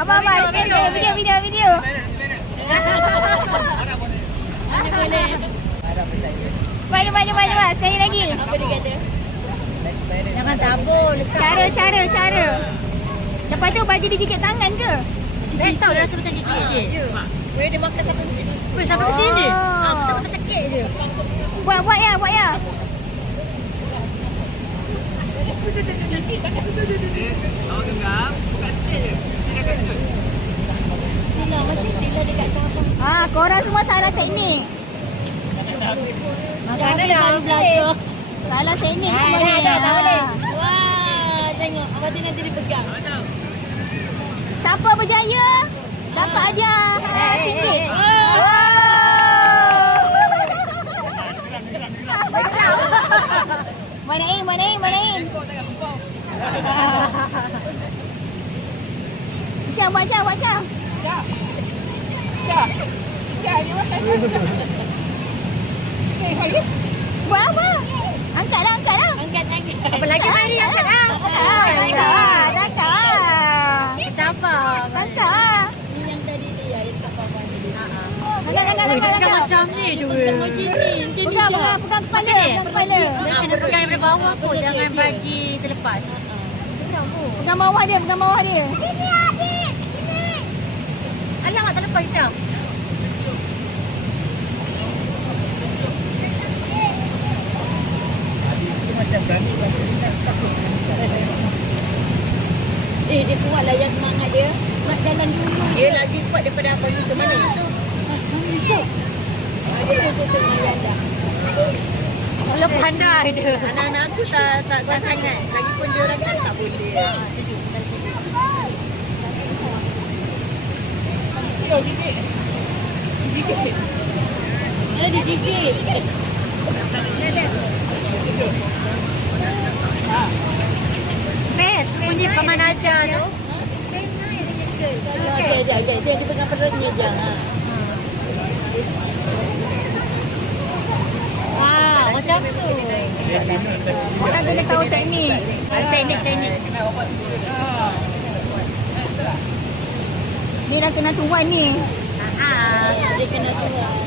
Abang, video. Mana. Sekali lagi. Apa dia kata? Jangan tabur. Cara. Lepas tu bagi dia gigit tangan ke? Best tau dia rasa macam gigit je. Boleh dia makan sampai ke sini. Boleh sampai ke sini dia. Betul-betul cekik je. Buat ya. Awak genggam, buka sikit je. Dia akan sedut. Tila macam tila dekat sama. Korang semua salah teknik. Makanan baru belajar. Salah teknik semua ni. Tak boleh. Wah, tengok. Awak tu nanti dia pegang. Siapa berjaya dapat hadiah RM1. Manain. Buat macam. Buat apa? Angkatlah. Angkat. Apa lagi hari angkat ah. Angkat. Capak. Angkat. Ni yang tadi dia yang tak papan tadi. Dia macam ni je. Pegang kepala. Dia kena pegang daripada bawah pun. Jangan bagi terlepas. Pegang bawah dia. Ini adik. Alang tak terlepas macam. Dia kuat lah yang semangat dia. Nak jalan dulu. Dia lagi kuat daripada Abang Yusuf. Mana Yusuf? Yusuf. Dia tutup Mayan dah. Kalau pandai dia. Anak-anak aku tak sangat. Lagipun dia orang kan tak boleh. Sejuk. Ada digigit. Best bunyi paman aja tu. Okey. Dia pegang perutnya je. Wah, macam tu. Orang kena tahu teknik. Teknik. Ni dah kena tuan ni. Dia kena tuang.